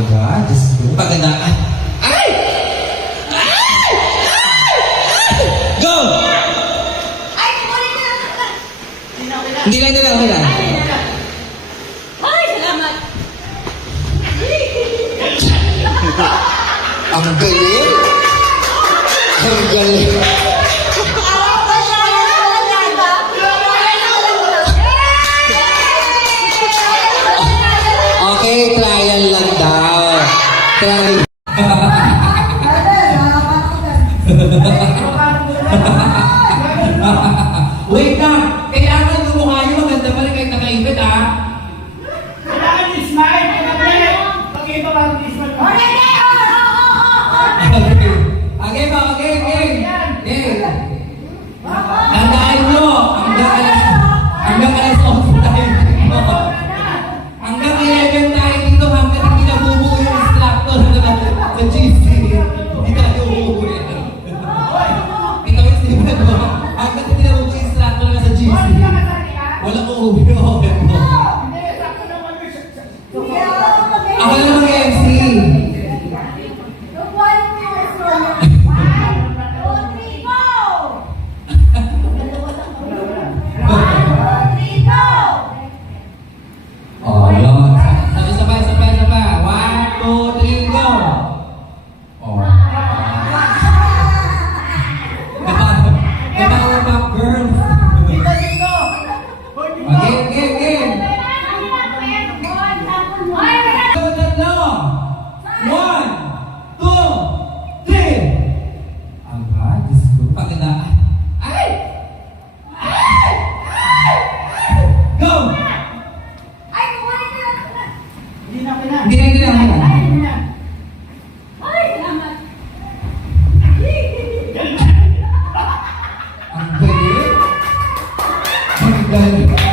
agad. Diyos ko. Pagandaan. Ay! Ay! Go! Ay, kukunin ko lang. Hindi lang. Ay, salamat. Ang galing! Ang galing! Okay, trial lang daw. Trial. Wait lang! Kailangan yung mukha nyo maganda pa rin kahit nakaipit, ha? Kailangan i-smile! Pakita ba ang i-smile? Okay. Tandaan nyo, hanggang alas 11 tayo dito. Hanggang 11 tayo dito, hanggang hindi nabubuo yung instructor sa GC. Hindi tayo uuwi. Ikaw yung Steven mo. Hanggang hindi nabubuo yung instructor na sa GC. Walang uuwi. Okay mo. Ako lang mag-MC. Oh, yun. Sabay. 1, 2, 3, go! Oh. Warm up, girls. Game. Tatlo. 1, 2, 3. Aba, Diyos ko. Pagandaan. Ay! Go! Hindi na. Ay, salamat. Ang galing. Ang galing.